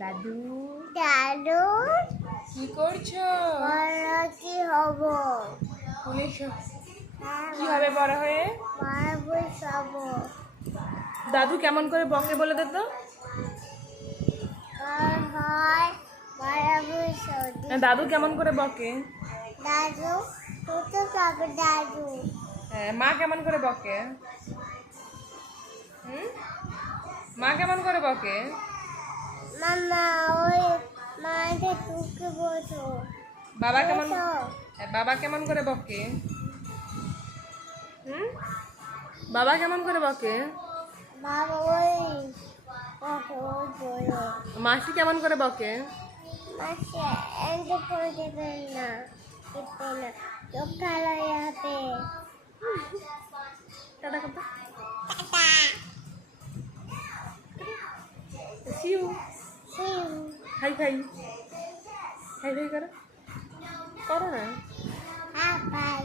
দাদু দাদু কি করছো? কি হব? পুলিশ কি হবে বড় হয়ে? মারবুল হব। দাদু কেমন করে বকে বলে দে তো। হয় মারবুল সৌদি। দাদু কেমন করে বকে? দাদু তুই খাবে দাদু। হ্যাঁ, মা কেমন করে বকে? মা কেমন করে বকে? মামা ওই মাকে টুকে বসো। বাবা কেমন বাবা কেমন করে বকে? বাবা কেমন করে বকে? বাবা ওই ওই বলো। মাসি কেমন করে বকে? মাসে এন্ড করে দেবেন না, দেবেন না। তো খালা যাবে। টাটা কথা। টাটা। সিউ সিউ। হাই ফাই হাই ফাই করো করো না। বাই।